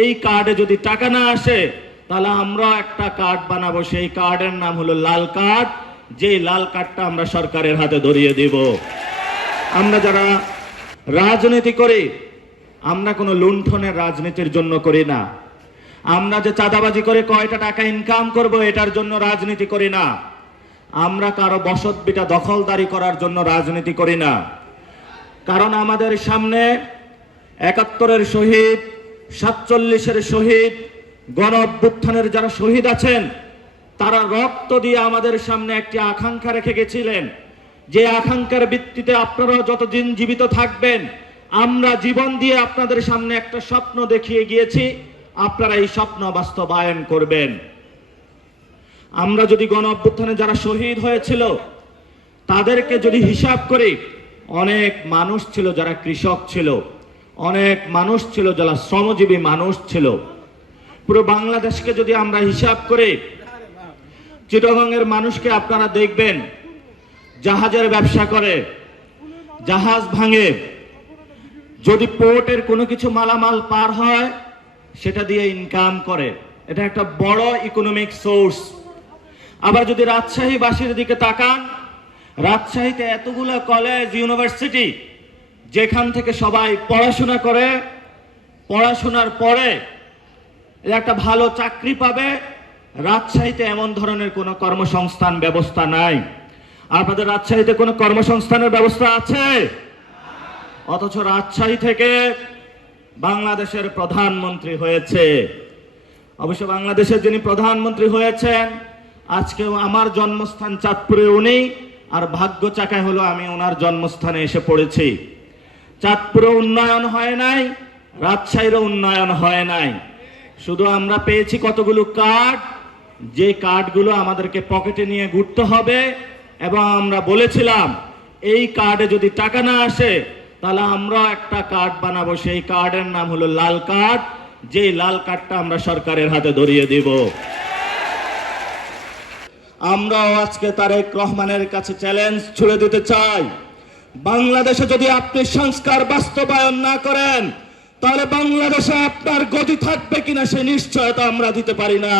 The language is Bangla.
এই কার্ডে যদি টাকা না আসে তাহলে আমরা একটা কার্ড বানাবো, সেই কার্ডের নাম হলো লাল কার্ড। যে লাল কার্ডটা আমরা সরকারের হাতে ধরিয়ে দিব। আমরা যারা রাজনীতি করি, আমরা কোনো লুণ্ঠনের রাজনীতির জন্য করি না। আমরা যে চাঁদাবাজি করে কয়টা টাকা ইনকাম করব এটার জন্য রাজনীতি করি না। আমরা কারো বসতভিটা দখলদারি করার জন্য রাজনীতি করি না। কারণ আমাদের সামনে ৭১-এর শহীদ, ৪৭-এর শহীদ, গণ অভ্যুত্থানের যারা শহীদ আছেন, তারা রক্ত দিয়ে আমাদের সামনে একটি আকাঙ্ক্ষা রেখে গেছিলেন, যে আকাঙ্ক্ষার ভিত্তিতে আপনারা যতদিন জীবিত থাকবেন, আমরা জীবন দিয়ে আপনাদের সামনে একটা স্বপ্ন দেখিয়ে গিয়েছি, আপনারা এই স্বপ্ন বাস্তবায়ন করবেন। আমরা যদি গণ অভ্যুত্থানে যারা শহীদ হয়েছিল তাদেরকে যদি হিসাব করি, অনেক মানুষ ছিল যারা কৃষক ছিল, অনেক মানুষ ছিল যারা শ্রমজীবী মানুষ ছিল। পুরো বাংলাদেশকে যদি আমরা হিসাব করি, চিটাগংয়ের মানুষকে আপনারা দেখবেন জাহাজের ব্যবসা করে, জাহাজ ভাঙে, যদি পোর্টের কোনো কিছু মালামাল পার হয় সেটা দিয়ে ইনকাম করে। এটা একটা বড় ইকোনমিক সোর্স। আবার যদি রাজশাহীবাসীর দিকে তাকান, রাজশাহীতে এতগুলো কলেজ, ইউনিভার্সিটি, যেখান থেকে সবাই পড়াশোনা করে, পড়াশোনার পরে একটা ভালো চাকরি পাবে। রাজশাহীতে এমন ধরনের কোনো কর্মসংস্থান ব্যবস্থা নাই। আপনাদের রাজশাহীতে কোনো কর্মসংস্থানের ব্যবস্থা আছে? অথচ রাজশাহী থেকে বাংলাদেশের প্রধানমন্ত্রী হয়েছে। অবশ্য বাংলাদেশের যিনি প্রধানমন্ত্রী হয়েছেন, আজকেও আমার জন্মস্থান চাঁদপুরে উনি, আর ভাগ্য চাকায় হলো আমি ওনার জন্মস্থানে এসে পড়েছি। চাঁদপুরে উন্নয়ন হয় নাই, রাজশাহীরও উন্নয়ন হয় নাই। শুধু আমরা পেয়েছি কতগুলো কার্ড, যে কার্ডগুলো আমাদেরকে পকেটে নিয়ে ঘুরতে হবে, এবং আমরা বলেছিলাম এই কার্ডে যদি টাকা না আসে তাহলে আমরা একটা কার্ড বানাবো, সেই কার্ডের নাম হলো লাল কার্ড। যে লাল কার্ডটা আমরা সরকারের হাতে ধরিয়ে দিব। আমরাও আজকে তারেক রহমানের কাছে চ্যালেঞ্জ ছুড়ে দিতে চাই, বাংলাদেশে যদি আপনি সংস্কার বাস্তবায়ন না করেন তাহলে বাংলাদেশে আপনার গতি থাকবে কিনা সে নিশ্চয়তা আমরা দিতে পারি না।